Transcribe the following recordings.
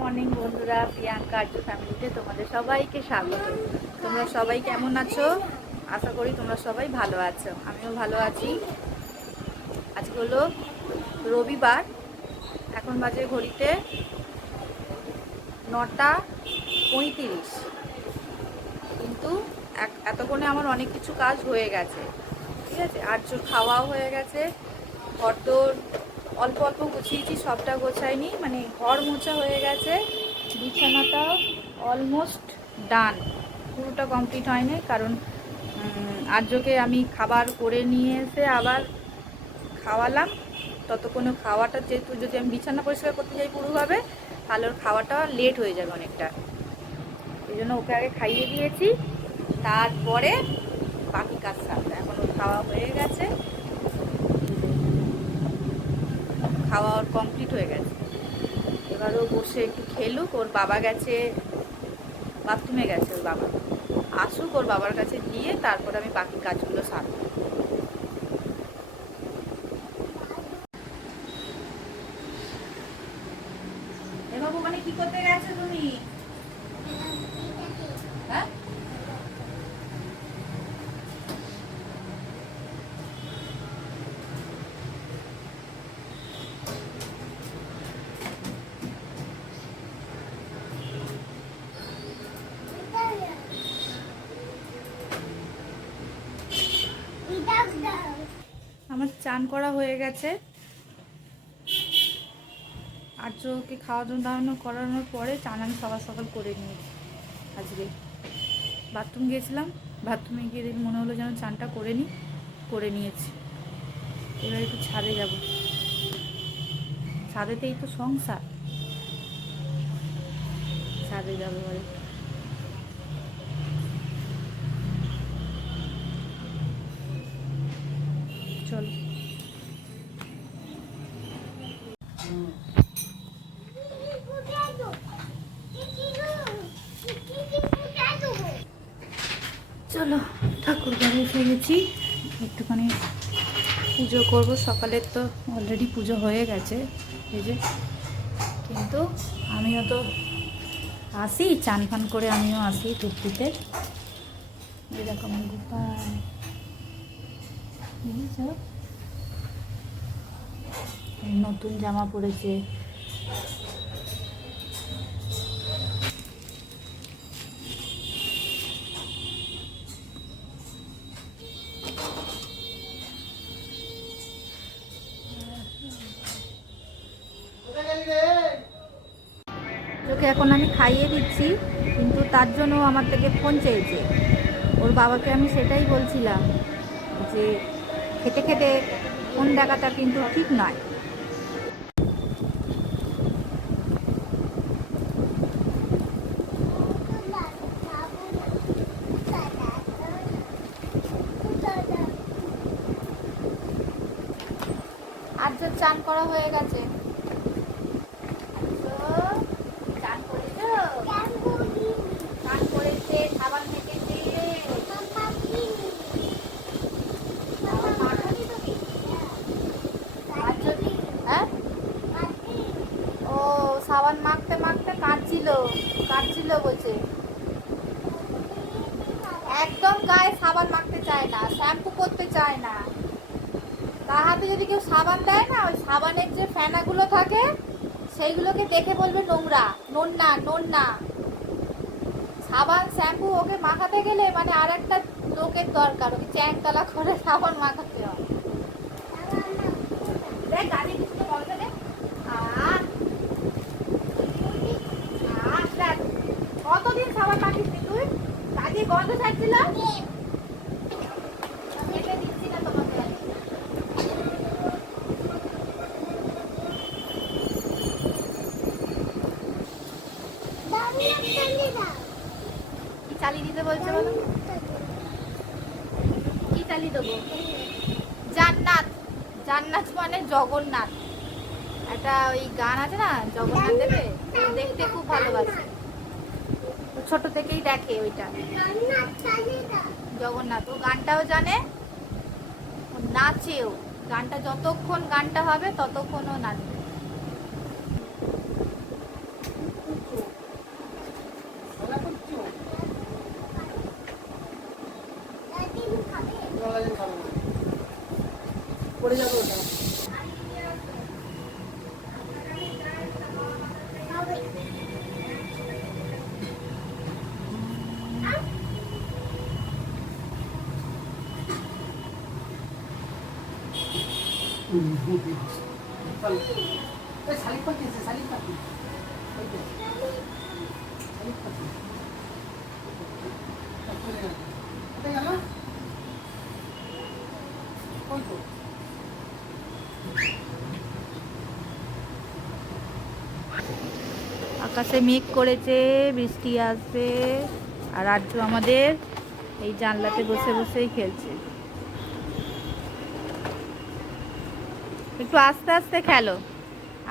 Morning বন্ধুরা, প্রিয়াঙ্কা আর্য ফ্যামিলিতে তোমাদের সবাইকে স্বাগত। তোমরা সবাই কেমন আছো? আশা করি তোমরা সবাই ভালো আছো, আমিও ভালো আছি। আজকে হলো রবিবার, এখন বাজে ঘড়িতে 9:35। কিন্তু এতক্ষণে আমার অনেক কিছু কাজ হয়ে গেছে, ঠিক আছে। আর্য খাওয়াও হয়ে গেছে, ঘর তোর অল্প অল্প গুছিয়েছি, সবটা গোছাইনি, মানে ঘর মোছা হয়ে গেছে, বিছানাটাও অলমোস্ট ডান, পুরোটা কমপ্লিট হয়নি। কারণ আর্যকে আমি খাবার করে নিয়ে এসে আবার খাওয়ালাম, ততক্ষণে খাওয়াটা যেহেতু যদি আমি বিছানা পরিষ্কার করতে যাই পুরোভাবে, তাহলে ওর খাওয়াটা লেট হয়ে যাবে অনেকটা। এই জন্য ওকে আগে খাইয়ে দিয়েছি, তারপরে বাকি কাজ সারবে। এখন ওর খাওয়া হয়ে গেছে, খাওয়া ওর কমপ্লিট হয়ে গেছে। এবারও বসে একটু খেলুক। ওর বাবা গেছে বাথরুমে, গেছে ওর বাবা, আসুক, ওর বাবার কাছে দিয়ে তারপর আমি বাকি কাজগুলো সারব। এ বাবু, মানে কি করতে গেছো তুমি? হ্যাঁ, আমার চান করা হয়ে গেছে। আর্যকে খাওয়া দাওয়া করানোর পরে চান আমি সকাল সকাল করে নিয়েছি। আজকে বাথরুম গিয়েছিলাম, বাথরুমে গিয়ে দেখি মনে হলো যেন চানটা করে নিয়েছি। এবার একটু ছাদে যাব, ছাদেতেই তো সংসার, ছাদে যাবো এবারে। চলো। চলো, ঠাকুর ঘরে এসে গেছি, একটুখানি পুজো করবো। সকালের তো অলরেডি পুজো হয়ে গেছে এই যে, কিন্তু আমিও তো আসি, চান ফান করে আমিও আসি ধূপ দিতে। এরকম গোপাল নতুন জামা পরেছে। ওকে এখন আমি খাইয়ে দিচ্ছি, কিন্তু তার জন্য আমার থেকে ফোন চেয়েছে। ওর বাবাকে আমি সেটাই বলছিলাম যে খেতে খেতে ফোন দেখাটা কিন্তু ঠিক নয়। আর যে চান করা হয়ে গেছে, চান করেছো? চান করেছে, সাবান মেখেছে। হ্যাঁ, ও সাবান মাখতে মাখতে কাটছিল বলছে। একদম গায়ে সাবান মাখতে চায় না, শ্যাম্পু করতে চায় না। তার হাতে যদি কেউ সাবান দেয় না, ওই সাবানের যে ফেনাগুলো থাকে সেইগুলোকে দেখে বলবে নোংরা, নোননা। সাবান শ্যাম্পু ওকে মাখাতে গেলে মানে আর একটা লোকের দরকার, ওকে চ্যাংতলা করে সাবান মাখাতে হয়। দেখ গাড়ি দিচ্ছে বলতে দে। কতদিন সাবান মাখিস তুই? কাজে গন্ধ ছাড়ছিল। দিচ্ছি না তোমাকে। কি চালিয়ে দিতে বলছে বলো? কি চালিয়ে দেবো? জান্নাত। জান্নাত মানে জগন্নাথ, একটা ওই গান আছে না, জগন্নাথ দেবে, দেখতে খুব ভালোবাসে, ছোট থেকেই দেখে ওইটা জগন্নাথ। ও গানটাও জানে, নাচেও। গানটা যতক্ষণ গানটা হবে ততক্ষণ ও নাচবে। আকাশে মেঘ করেছে, বৃষ্টি আসবে। আর আর্য আমাদের এই জানলাতে বসে বসেই খেলছে। একটু আস্তে আস্তে খেলো,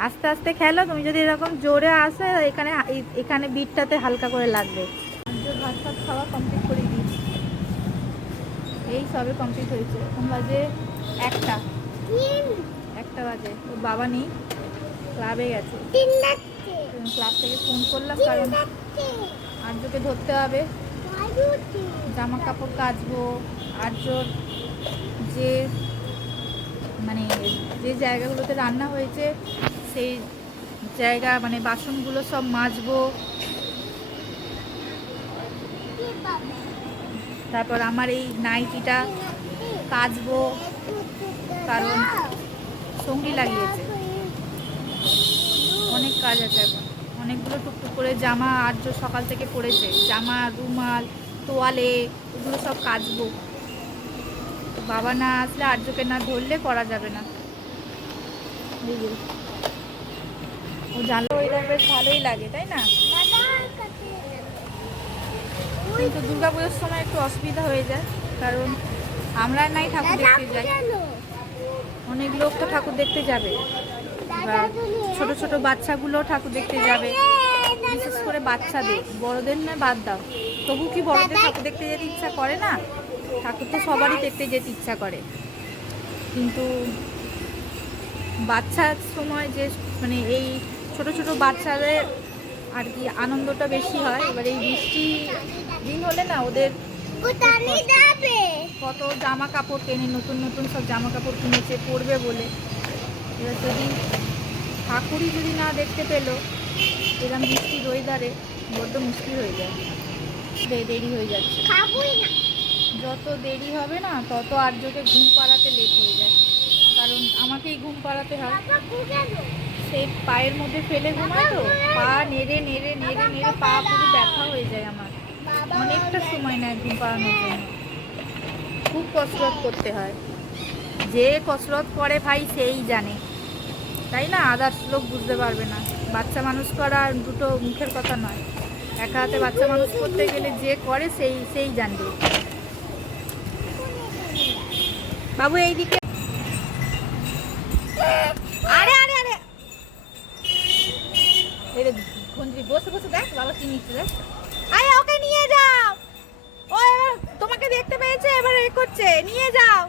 আস্তে আস্তে খেলো। তুমি যদি এরকম জোরে আসে এখানে এখানে বিটটাতে হালকা করে লাগবে। ভাত ভাত খাওয়া কমপ্লিট করে দিই, এই সবে কমপ্লিট হয়েছে। এখন বাজে 1টা বাজে। ওর বাবা নেই, ক্লাবে গেছে। ক্লাব থেকে ফোন করলাম কারণ আর্যকে ধরতে হবে, জামা কাপড় কাচবো। আর্যর যে মানে যে জায়গাগুলোতে রান্না হয়েছে সেই জায়গা মানে বাসনগুলো সব মাজবো। তারপর আমার এই নাইটিটা কাচবো কারণ সঙ্গী লাগিয়েছে। অনেক কাজ আছে এখন, অনেকগুলো টুকটুক করে জামা আর্য সকাল থেকে পড়েছে। জামা, রুমাল, তোয়ালে এগুলো সব কাচবো। বাবা না আসলে আর্যকে না ধরলে করা যাবে না। ও জানলে ওইটা বেশ ভালোই লাগে, তাই না? কিন্তু দুর্গাপুজোর সময় একটু অসুবিধা হয়ে যায়, কারণ আমরা নাই ঠাকুর দেখতে যাই, অনেক লোক তো ঠাকুর দেখতে যাবে। ছোট ছোট বাচ্চাগুলো ঠাকুর দেখতে যাবে, বিশেষ করে বাচ্চাদের। বড়দের নয় বাদ দাও, তবু কি বড়দের ঠাকুর দেখতে যেতে ইচ্ছা করে না? ঠাকুর তো সবারই দেখতে যেতে ইচ্ছা করে, কিন্তু বাচ্চার সময় যে মানে এই ছোট ছোট বাচ্চাদের আর কি আনন্দটা বেশি হয়। এবার এই বৃষ্টি দিন হলে না ওদের কত জামা কাপড় কেনে, নতুন নতুন সব জামা কাপড় কিনেছে পরবে বলে। এবার যদি ঠাকুরই যদি না দেখতে পেলো এরকম বৃষ্টির ওয়েদারে, বড্ড মুশকিল হয়ে যায়। দেরি হয়ে যাচ্ছে, যত দেরি হবে না তত আর্যকে ঘুম পাড়াতে লেট হয়ে যায়, কারণ আমাকেই ঘুম পাড়াতে হয়। সেই পায়ের মধ্যে ফেলে ঘুমায় তো, পা নেড়ে নেড়ে নেড়ে নেড়ে পা পুরো ব্যথা হয়ে যায় আমার। অনেকটা সময় নেয় ঘুম পাড়ানোর জন্য, খুব কসরত করতে হয়। যে কসরত করে ভাই সেই জানে, তাই না? আদার্স লোক বুঝতে পারবে না। বাচ্চা মানুষ করা দুটো মুখের কথা নয়, একা হাতে বাচ্চা মানুষ করতে গেলে যে করে সেই জানবে। বাবু এইদিকে, আরে আরে আরে ঘন্টি বসে বসে দেখ বাবা কি নিচ্ছে দেখ। আরে ওকে নিয়ে যাও, ও এবার তোমাকে দেখতে পেয়েছে, এবার এ করছে, নিয়ে যাও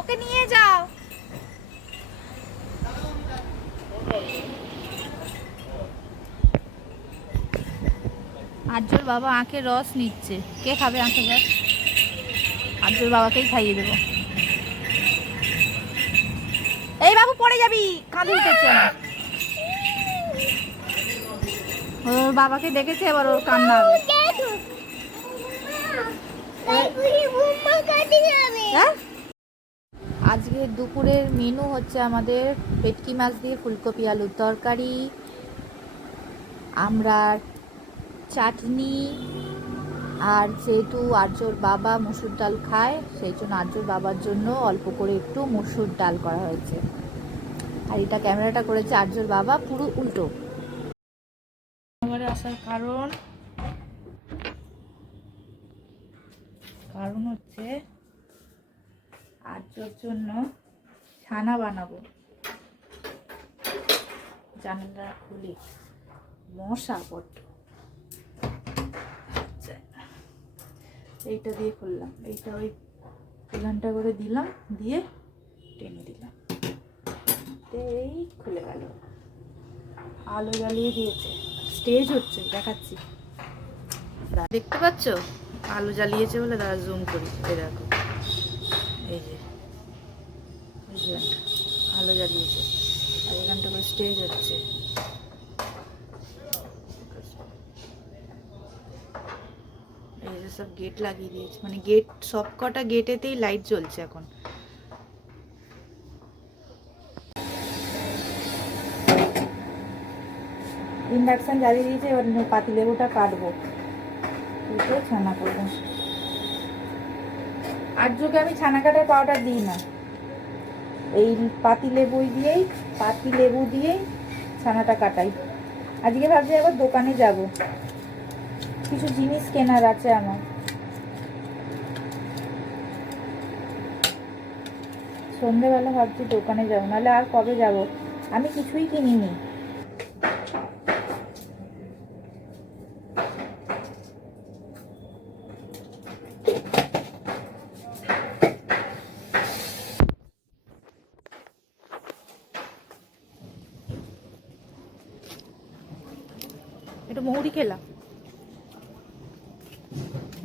ওকে, নিয়ে যাও। আর্যর বাবা আখের রস নিচ্ছে। কে খাবে আখের রস? আর্যর বাবাকেই খাইয়ে দেবো। এই বাবু পড়ে যাবি, কাঁদে উঠেছে। ওর বাবাকে দেখেছে, এবার ওর কান্না হবে। আজকে দুপুরের মেনু হচ্ছে আমাদের ভেটকি মাছ দিয়ে ফুলকপি আলুর তরকারি, আমরা চাটনি। আর যেহেতু আর্যর বাবা মসুর ডাল খায়, সেই জন্য আর্যর বাবার জন্য অল্প করে একটু মসুর ডাল করা হয়েছে। আর এটা ক্যামেরাটা করেছে আর্যর বাবা, পুরো উল্টো। এবারে আসার কারণ হচ্ছে আর্যর জন্য ছানা বানাবো। জানালা খুলি, মশা বড্ড। এইটা দিয়ে খুললাম, এইটা ওই ঘন্টা করে দিলাম, দিয়ে টেনে দিলাম, এই খুলে গেল। আলো জ্বালিয়ে দিয়েছে, স্টেজ হচ্ছে, দেখাচ্ছি। দেখতে পাচ্ছ আলো জ্বালিয়েছে বলে? দাঁড়া জুম করি, এই দেখো, এই যে আলো জ্বালিয়েছে, আর এখানটা করে স্টেজ হচ্ছে। এই যে সব গেট লাগিয়ে দিয়েছে, মানে গেট সব কটা গেটেতেই লাইট জ্বলছে এখন। ইন্ডাকশান জ্বালিয়ে দিয়েছে, এবার পাতিলেবুটা কাটবো, কেটে ছানা করবো। আর্যকে আমি ছানা কাটার পাউডার দিই না, এই পাতিলেবু দিয়েই ছানাটা কাটাই। আজকে ভাবছি আবার দোকানে যাব, কিছু জিনিস কেনার আছে আমার। সন্ধেবেলা ভাবছি দোকানে যাবো, নাহলে আর কবে যাব, আমি কিছুই কিনিনি। একটু মৌরি খেলাম,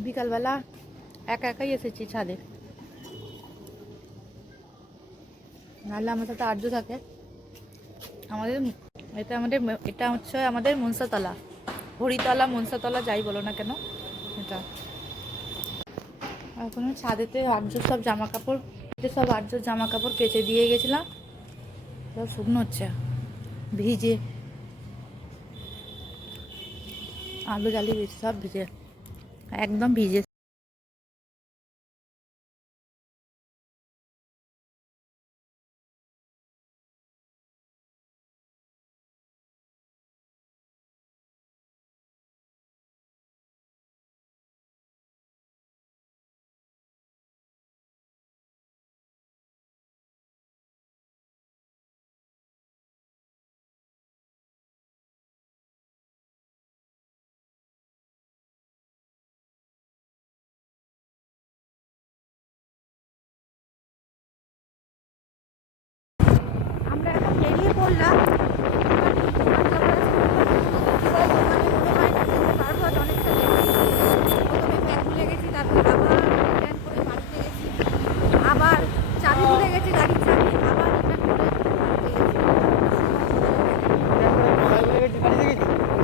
বিকালবেলা একা একাই এসেছি ছাদে, নাহলে আমার সাথে আর্য থাকে। এটা হচ্ছে আমাদের মনসাতলা, হরিতলা মনসাতলা যাই বলো না কেন। এটা এখন ছাদেতে আর্যর সব জামা কাপড় কেচে দিয়ে গেছিলাম, সব শুকনো হচ্ছে ভিজে, আলু জ্বালিয়ে দিয়েছি সব ভিজে, একদম ভিজে। আমরা এখন বেরিয়ে পড়লাম, আবার চাবি ভুলে গেছি, গাড়ির চাবি আবার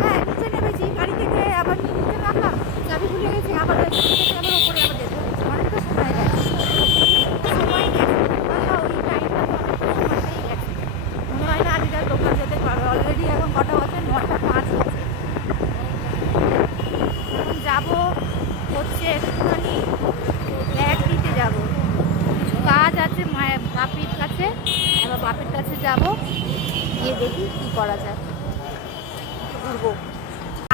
হ্যাঁ নিচে নেমেছি গাড়ি থেকে, আবার নিচে নামলাম, চাবি ভুলে গেছি, আবার আবার ওপরে আবার যেতে হচ্ছে, অনেকটা সময় গেছে। মনে হয় না আজকে দোকান যেতে পারবে, অলরেডি এখন কটা বাজে, 9:05 বাজে। এখন যাবো হচ্ছে একটুখানি ব্যাগ দিতে যাবো, কিছু কাজ আছে মায়ের বাপির কাছে, এবার বাপির কাছে যাবো, গিয়ে দেখি কি করা যায়, ঘুরবো।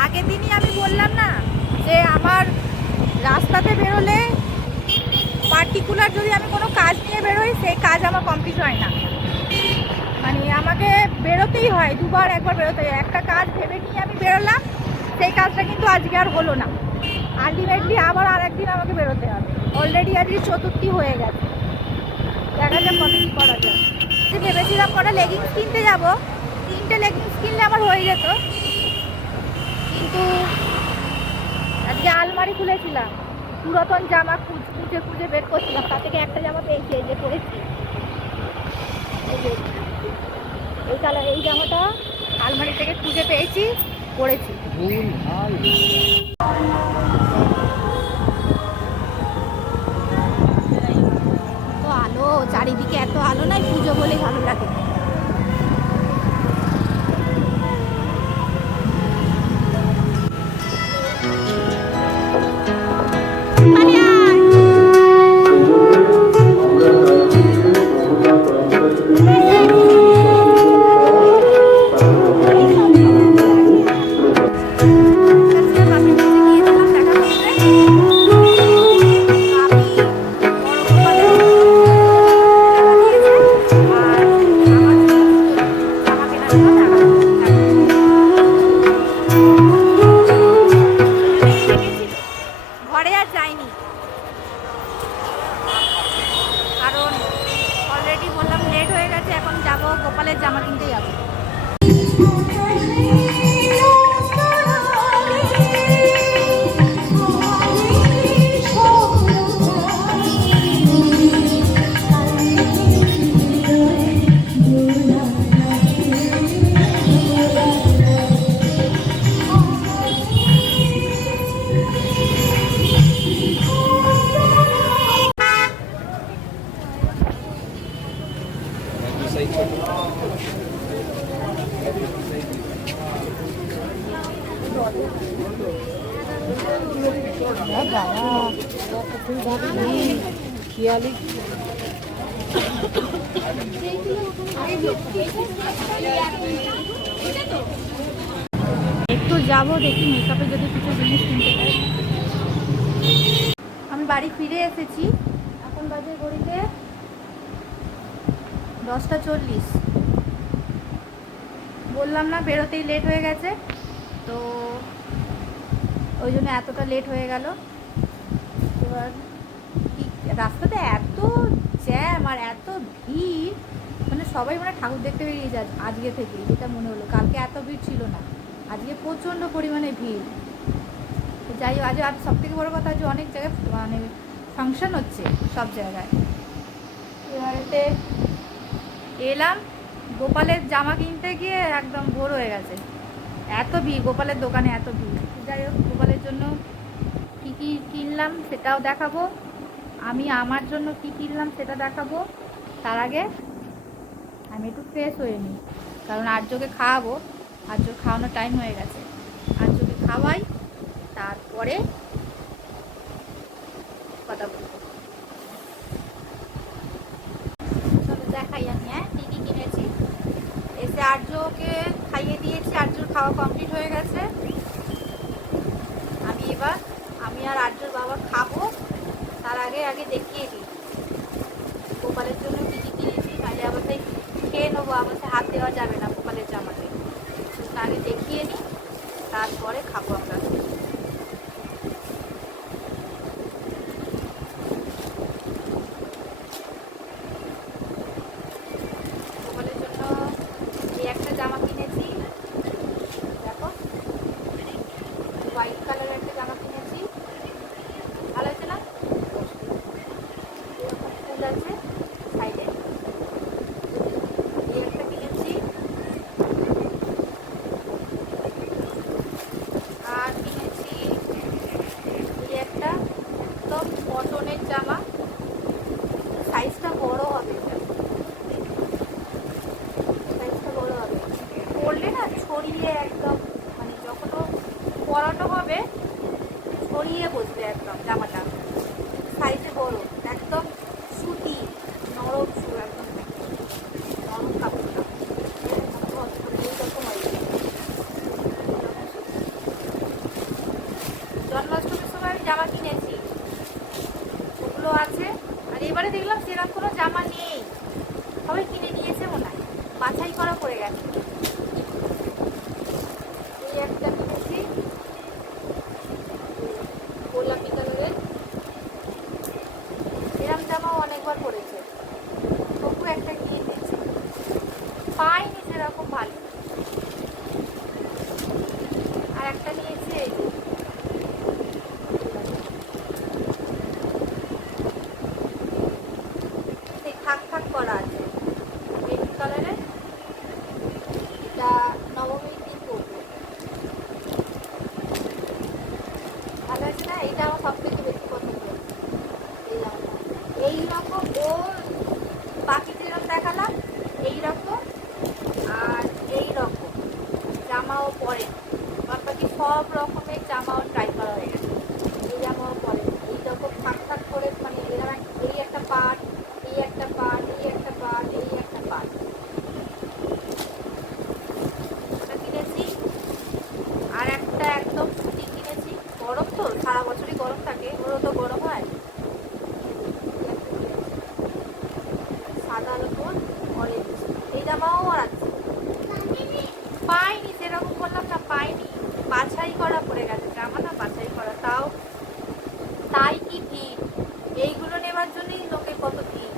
আগের দিনই আমি বললাম না যে আমার রাস্তাতে বেরোলে পার্টিকুলার যদি আমি কোনো কাজ নিয়ে বেরোই, সেই কাজ আমার কমপ্লিট হয় না, মানে আমাকে বেরোতেই হয়, দুবার একবার বেরোতে হয়। একটা কাজ ভেবে নিয়ে আমি বেরোলাম, সেই কাজটা কিন্তু আজকে আর হলো না, আলটিমেটলি আবার আর একদিন আমাকে বেরোতে হবে। অলরেডি আজকে চতুর্থী হয়ে গেছে, দেখা যাক কবে কী করা যায়। ভেবেছিলাম কটা লেগিংস কিনতে যাবো, 3টে লেগিংস কিনলে আমার হয়ে যেত, কিন্তু আজকে আলমারি খুলেছিলাম, পুরাতন জামা খুঁজে বের করছিলাম, তার থেকে একটা জামা পেয়েছি, এই যে পরেছি, এই কালার, এই জামাটা আলমারি থেকে খুঁজে পেয়েছি, পরেছি। তো আলো চারিদিকে, এত আলো নাই, পুজো বলেই ভালো লাগে। একটু যাবো দেখি মেকআপে যদি কিছু জিনিস কিনতে পারি। আমি বাড়ি ফিরে এসেছি, এখন বাজে ঘড়িতে 10:40। বললাম না বেরোতেই লেট হয়ে গেছে, তো ওই জন্য এতটা লেট হয়ে গেল। এবার রাস্তাতে এত জ্যাম আর এত ভিড়, মানে সবাই মানে ঠাকুর দেখতে বেরিয়ে যায় আজকে থেকে, যেটা মনে হলো। কালকে এত ভিড় ছিল না, আজকে প্রচণ্ড পরিমাণে ভিড়। তো যাই হোক, আজ সব থেকে বড়ো কথা, যে অনেক জায়গায় মানে ফাংশন হচ্ছে সব জায়গায়। এবারেতে এলাম, গোপালের জামা কিনতে গিয়ে একদম ভোর হয়ে গেছে, এত ভিড় গোপালের দোকানে, এত ভিড়। যাই হোক, গোপালের জন্য কী কী কিনলাম সেটাও দেখাবো, আমি আমার জন্য কি কিনলাম সেটা দেখাবো। তার আগে আমি একটু ফ্রেশ হয়ে নিই, কারণ আর্যকে খাওয়াবো, আর্য খাওয়ানোর টাইম হয়ে গেছে। আর্যকে খাওয়াই, তারপরে কথা বলবো। চলো দেখাই আমি কী কী কিনেছি। এসে আর্যকে খাইয়ে দিয়েছি, আর্যর খাওয়া কমপ্লিট হয়ে গেছে। আমি আর আর্যর বাবা খাবো, তার আগে দেখিয়ে দিই গোপালের জন্য কী কী কিনেছি, নাহলে আবার তাই খেয়ে নেবো, আমার হাত দেওয়া যাবে না গোপালের জামাতে। আগে দেখিয়ে নিই, তারপরে খাবো আমরা। গোপালের জন্য এই একটা জামা কিনেছি, দেখো হোয়াইট কালারের একটা জামা কিনেছি, ভালো আছে না? এরকম ফুল আছে সাইডে। এই একটা কিনেছি, আর কিনেছি এই একটা একদম কটনের জামা, সাইজটা বড় হবে, সাইজটা বড় হবে, পরলে না ছড়িয়ে একদম, মানে যখন পরানো হবে ছড়িয়ে বসবে একদম জামাটা, সাইজে বড়, একদম সুতি, নরম একদম নরম কাপড়টা, এইরকম হয়। জন্মাষ্টমীর সময় আমি জামা কিনেছি, ওগুলো আছে। আর এবারে দেখলাম সেরকম কোনো জামা নেই, সবাই কিনে নিয়েছে মনে হয়, বাছাই করা পড়ে গেছে। এই একটা কিনেছি গোলাপি কালারের, এরম জামাও অনেকবার পরেছে, তবু একটা নিয়ে নিয়েছে, পাইনি সেরকম ভালো। আর একটা নিয়েছে এই থাক থাক করা আছে রেড কালারের, এটা নবমীর দিন পরবো, ভালো আছে না? এইটা আমার সব থেকে বেশি পছন্দ হয়েছে এই জামাটা। এইরকম ও বাকি যেরকম দেখালাম এইরকম, আর এইরকম জামাও পরে, বাকি সব রকমের জামাও ট্রাই করা হয়ে গেছে। এই জামাও পরে এইরকম থাক থাক করে, মানে এরকম এই একটা পার্ট, এই একটা পার্ট, এই একটা পার্ট, এই একটা পার্ট, ওটা কিনেছি। আর একটা একদম সুতি কিনেছি, গরম তো সারা বছরই গরম থাকে, ওরও তো গরম হয়, সাদার উপর অরেঞ্জ, এই জামাও আর আছে, পাইনি যেরকম বললাম না, পাইনি, বাছাই করা পড়ে গেছে জামা, না বাছাই করা, তাই কি ভিড়, এইগুলো নেবার জন্যই লোকের কত ভিড়।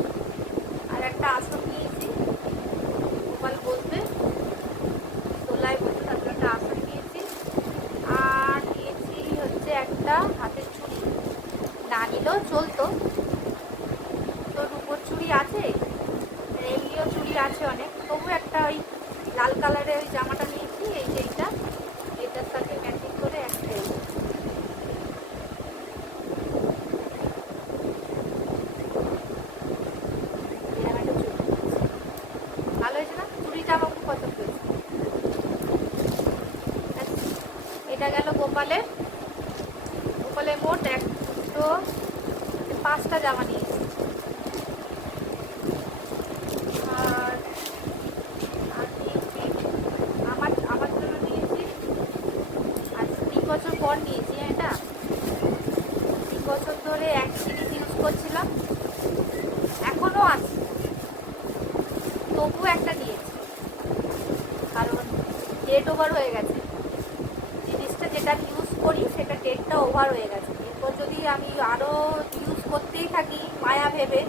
আর একটা আসন নিয়েছি গোপাল বলতে, তোলায় বলতে, তারপর একটা আসন নিয়েছি। আর নিয়েছি হচ্ছে একটা হাতের চুড়ি, না নিলেও চলতো, তো রূপোর চুড়ি আছে, এমনিও চুড়ি আছে অনেক, তবু একটা ওই লাল কালারের ওই জামাটা নিয়েছি, এই যে এইটা, এটার সাথে ম্যাচিং করে একটা ভালো হয়েছে না? চুড়িটা আমার খুব পছন্দ হয়েছে। এটা এটা গেল গোপালের। গোপালের মোট 1 2 5টা জামা নিয়েছি। আর আর নিয়েছি আমার আমার জন্য নিয়েছি। আজ 3 বছর পর নিয়েছি এটা। 3 বছর ধরে একই জিনিস ইউজ করছিলাম, এখনো আছে, তবুও একটা নিয়েছি, কারণ ডেট ওভার হয়ে গেছে। জিনিসটা যেটা ইউজ করি সেটা ডেটটা ওভার হয়ে গেছে। এরপর যদি আমি আরও ইউজ করতেই থাকি মায়া ভেবে,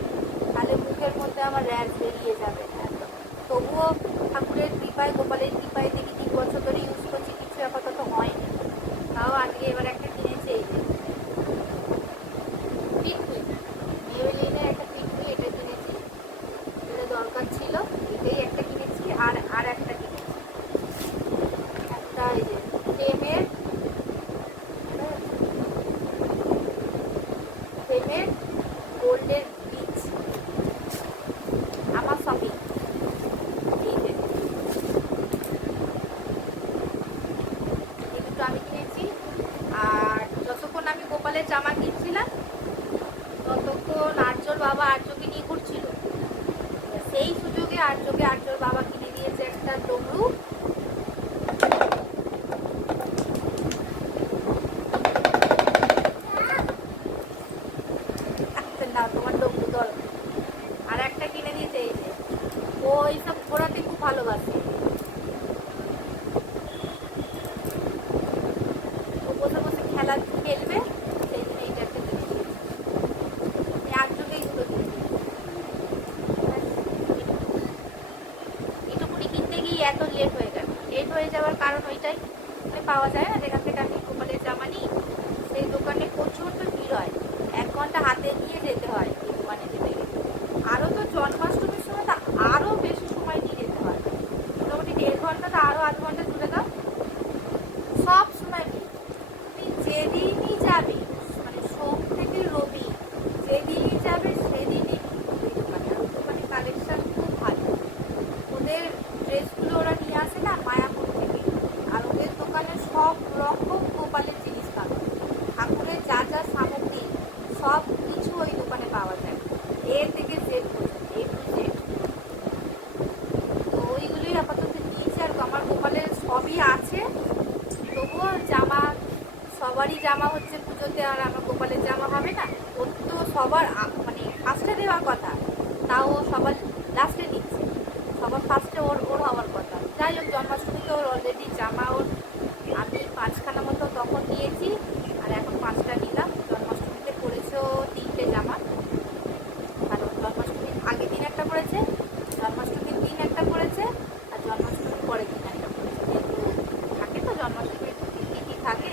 তাহলে মুখের মধ্যে আমার র্যাশ বেরিয়ে যাবে একদম। তবুও ঠাকুরের কৃপায়, গোপালের কৃপায় দেখি 3 বছর ধরে ইউজ করছি, কিছু আপাতত হয়নি। তাও আজকে এবার একটা কিনেছি, এই যে পিকনিক, মেয়েবেলিনের একটা পিকনিক, এটা কিনেছি। এটা দরকার ছিল, এটাই একটা কিনেছি। আর একটা কিনেছি, একটা এই যে প্রেমের গোল্ডের বিচ। আমার শপিং এই দুটো আমি কিনেছি। আর যতক্ষণ আমি গোপালের জামা কিনছিলাম ততক্ষণ আর্যর বাবা আর্যকে নিয়ে ঘুরছিল। সেই সুযোগে আর্যর বাবা কিনে দিয়েছে একটা ডমরু। না, তোমার ডমরু দল। আর একটা কিনে দিয়েছে, এই যে ও এইসব ঘোরাতে খুব ভালোবাসে। ও বসে বসে খেলবে, সেই জন্য এইটা একটা কিনে দিয়েছে। আর্যকে এইগুলো কিনে দিয়েছে। এটুকুনি কিনতে গিয়ে এত লেট হয়ে গেল। লেট হয়ে যাওয়ার কারণ ওইটাই, পাওয়া যায় না যেখান থেকে আমি গোপালের জামা নিই, সেই দোকানে প্রচণ্ড ভিড় হয়। 1 ঘন্টা হাতে নিয়ে যেতে হয় এই দোকানে যেতে গেলে। আরও তো জন্মাষ্টমীর সময় তো আরও বেশি সময় নিয়ে যেতে হয়, মোটামুটি 1.5 ঘন্টা, তো আরও 1/2 ঘন্টা জুড়ে দাও। সব সময় ভিড়, তুমি যেদিনই যাবে, মানে সোম থেকে রবি যেদিনই যাবে সেদিনই ওই দোকানে। আর ওই দোকানে কালেকশন খুব ভালো। ওদের ড্রেসগুলো ওরা নিয়ে আসে না মায়াপুর থেকে, আর ওদের দোকানে সব রকম গোপালের জিনিস পাবে। ঠাকুরের যা যা সামগ্রী সব কিছু ওই দোকানে পাওয়া যায়, এ থেকে জেড পর্যন্ত, এ টু জেড। তো ওইগুলোই আপাতত নিয়েছি। আর আমার গোপালের সবই আছে, তবুও জামা, সবারই জামা হচ্ছে পুজোতে, আর আমার গোপালের জামা হবে না? ওর তো সবার মানে ফার্স্টে দেওয়ার কথা, তাও সবার লাস্টে নিচ্ছে। সবার ফার্স্টে ওর হওয়ার কথা। যাই হোক, জন্মাষ্টমীতে ওর অলরেডি জামা, ওর আমি 5খানা মতো তখন নিয়েছি, আর এখন 5টা নিলাম। জন্মাষ্টমীতে পরেছে ও 3টে জামা, কারণ জন্মাষ্টমীর আগের দিন একটা পরেছে, জন্মাষ্টমীর দিন একটা পরেছে, আর জন্মাষ্টমীর পরের দিন একটা পরেছে। যেহেতু থাকে তো জন্মাষ্টমীর তিথি থাকে,